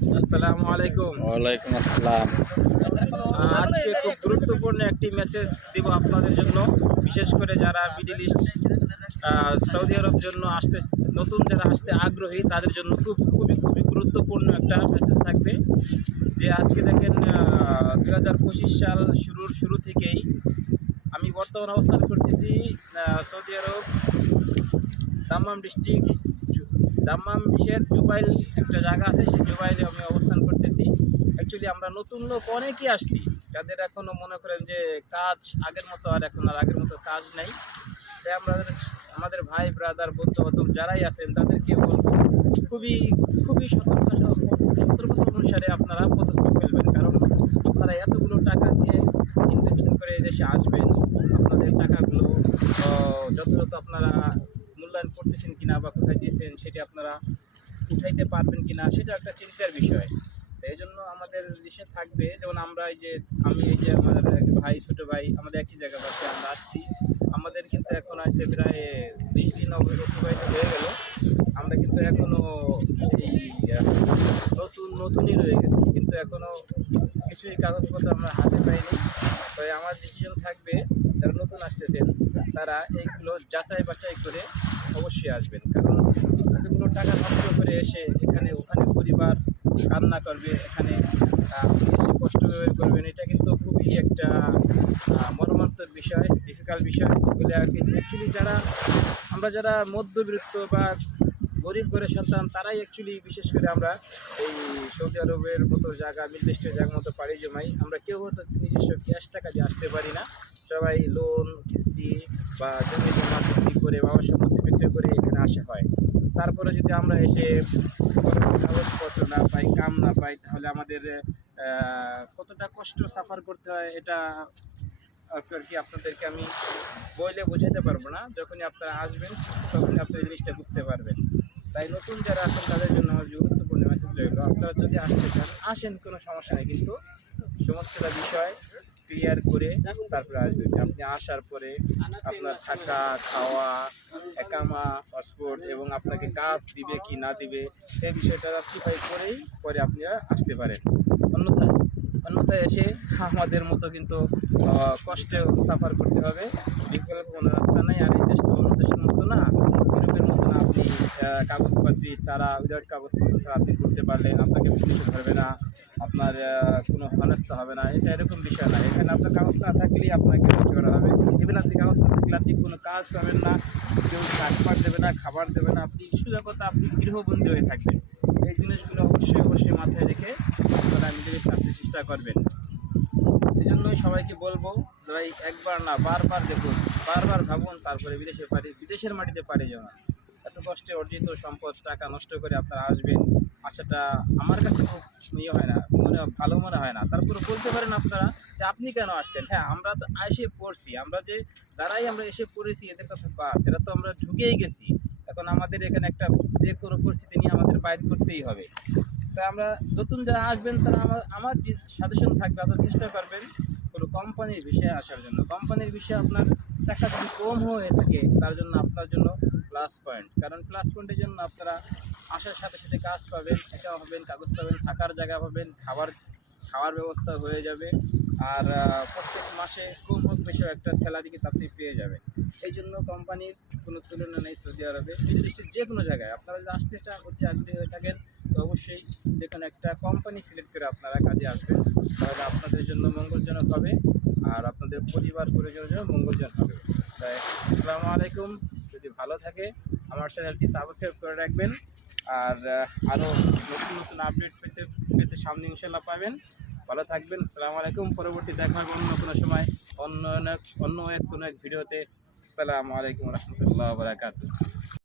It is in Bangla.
আসসালামু আলাইকুম। ওয়ালাইকুম আসসালাম। আজকে খুব গুরুত্বপূর্ণ একটি মেসেজ দিব আপনাদের জন্য। বিশেষ করে যারা মিডল ইস্ট সৌদি আরব জন্য আসতে নতুন যারা আসতে আগ্রহী তাদের জন্য খুবই গুরুত্বপূর্ণ একটা মেসেজ থাকবে। যে আজকে দেখেন 2025 সাল শুরু থেকেই আমি বর্তমান অবস্থান করতেছি সৌদি আরব দাম্মাম ডিস্ট্রিক্ট দাম্মাম বিশ্বের জুবাইল একটা জায়গা আছে, সেই জুবাইলে আমি অবস্থান করতেছি। অ্যাকচুয়ালি আমরা নতুন লোক অনেকেই আসছি, যাদের এখনও মনে করেন যে কাজ আগের মতো আর আগের মতো কাজ নেই। তাই আমরা আমাদের ভাই ব্রাদার বন্ধু বান্ধব যারাই আছেন তাদেরকে বলবো খুবই সতর্কতা অনুসারে আপনারা পদক্ষেপ ফেলবেন। কারণ আপনারা এতগুলো টাকা দিয়ে ইনভেস্টমেন্ট করে দেশে আসবেন, আপনাদের টাকাগুলো যথাযথ আপনারা মূল্যায়ন করতেছেন কিনা বা কোথায় দিয়েছেন সেটি আপনারা উঠাইতে পারবেন কিনা, সেটা একটা চিন্তার বিষয়। এই জন্য আমাদের দেশে থাকবে, যেমন আমরা আমি এই যে আমাদের ভাই ছোটো ভাই আমাদের একই জায়গা পাশে আমরা আসছি। আমাদের কিন্তু এখন আসতে প্রায় 20 দিন অতিবাহিত হয়ে গেল। আমরা কিন্তু এখনও সেই নতুনই রয়ে গেছি, কিন্তু এখনও কিছুই কাগজপত্র আমরা হাতে পাইনি। তাই আমার ডিসিশন থাকবে যারা নতুন আসতেছেন তারা এইগুলো যাচাই বাছাই করে অবশ্যই আসবেন। কারণ এতগুলো টাকা নষ্ট করে এসে ওখানে পরিবার কান্না করবে, এখানে আপনি এসে কষ্ট করবেন, এটা কিন্তু খুবই একটা মর্মান্তিক বিষয়, ডিফিকাল্ট বিষয়। এগুলো অ্যাকচুয়ালি যারা মধ্যবিত্ত বা গরিব ঘরের সন্তান তারাই অ্যাকচুয়ালি বিশেষ করে আমরা এই সৌদি আরবের মতো জায়গা, মিডল ইস্টের জায়গার মতো পাড়ি জমাই। আমরা কেউ হয়তো নিজস্ব ক্যাশ টাকা দিয়ে আসতে পারি না, সবাই লোন কিস্তি বা জমি জমা বিক্রি করে বাবার সম্পত্তি বিক্রি করে এখানে আসা হয়। তারপরে যদি আমরা এসে কাগজপত্র না পাই, কাম না পাই, তাহলে আমাদের কতটা কষ্ট সাফার করতে হয় এটা আর কি আপনাদেরকে আমি বইলে বোঝাতে পারবো না। যখনই আপনারা আসবেন তখনই আপনি এই জিনিসটা বুঝতে পারবেন। তাই নতুন যারা আছেন তাদের জন্য আমার গুরুত্বপূর্ণ মেসেজ রইল, আপনারা যদি আসতে চান আসেন, কোনো সমস্যা নেই, কিন্তু সমস্তটা বিষয় ক্লিয়ার করে তারপরে আসবেন। আপনি আসার পরে আপনার থাকা খাওয়া একামা পাসপোর্ট এবং আপনাকে কাজ দিবে কি না দিবে সেই বিষয়টা জাস্টিফাই করেই পরে আপনারা আসতে পারেন। অন্যথায় এসে আমাদের মতো কিন্তু কষ্টে সাফার করতে হবে, বিকল্প কোনো রাস্তা নেই। আর এই দেশটা অন্য দেশের মতো না, ইউরোপের মতো না আপনি কাগজপত্র ছাড়া উইদাউট কাগজপত্র ছাড়া আপনি ঘুরতে পারলেন, আপনাকে পুলিশে ধরবে না, আপনার কোনো হেনস্থা হবে না, এটা এরকম বিষয় না। এখানে আপনার কাগজ না থাকলেই আপনাকে অ্যারেস্ট করা হবে। ইভেন আপনি কাগজ না থাকলে আপনি কোনো কাজ পাবেন না, কেউ কাটপাট দেবে না, খাবার দেবে না, আপনি সোজা কথা আপনি গৃহবন্দী হয়ে থাকবেন। এই জিনিসগুলো অবশ্যই মাথায় রেখে আপনারা নিজের আসতে চেষ্টা করবেন। এই জন্যই সবাইকে বলবো, ভাই একবার না বারবার দেখুন, বারবার ভাবুন, তারপরে বিদেশের মাটিতে পাড়ি জমান। এত কষ্টে অর্জিত সম্পদ টাকা নষ্ট করে আপনারা আসবেন, আশাটা আমার কাছে খুব হয় না, ভালো মনে হয় না। তারপরে বলতে পারেন আপনারা যে আপনি কেন আসছেন। হ্যাঁ, আমরা তো এসে পড়ছি, আমরা এসে পড়েছি, এদের কথা বাদ, এরা তো আমরা ঢুকেই গেছি। এখন আমাদের এখানে একটা যে কোনো পরিস্থিতি নিয়ে আমাদের বাইর করতেই হবে। তা আমরা নতুন যারা আসবেন তারা আমার যে সাজেশন থাকবে, আপনারা চেষ্টা করবেন কোনো কোম্পানির বিষয়ে আসার জন্য। কোম্পানির বিষয়ে আপনার টাকা যদি কম হয়ে থাকে তার জন্য আপনার জন্য প্লাস পয়েন্ট, কারণ প্লাস পয়েন্টের জন্য আপনারা আসার সাথে সাথে কাজ পাবেন, একা হবেন, কাগজ পাবেন, থাকার জায়গা পাবেন, খাওয়ার ব্যবস্থা হয়ে যাবে। আর প্রত্যেক মাসে কম হোক বেশি একটা স্যালারি কিন্তু আপনি পেয়ে যাবেন। এই জন্য কোম্পানির কোনো তুলনা নেই সৌদি আরবে, মিডল ইস্টের যে কোনো জায়গায়। আপনারা যদি আসতে চান, অতি আগ্রহী হয়ে থাকেন, তো অবশ্যই যেখানে একটা কোম্পানি সিলেক্ট করে আপনারা কাজে আসবেন, তাহলে আপনাদের জন্য মঙ্গলজনক হবে আর আপনাদের পরিবার পরিজনের জন্য মঙ্গলজনক হবে। তাই আসসালামু আলাইকুম। যদি ভালো থাকে আমার চ্যানেলটি সাবস্ক্রাইব করে রাখবেন, আর আরও নতুন আপডেট পেতে সামনে ইনশাল্লাহ পাবেন। ভালো থাকবেন। আসসালামু আলাইকুম। পরবর্তী দেখা হবে অন্য কোনো সময়, অন্য কোনো এক ভিডিওতে। আসসালামু আলাইকুম রহমতুল্লাহ বারাকাতুহু।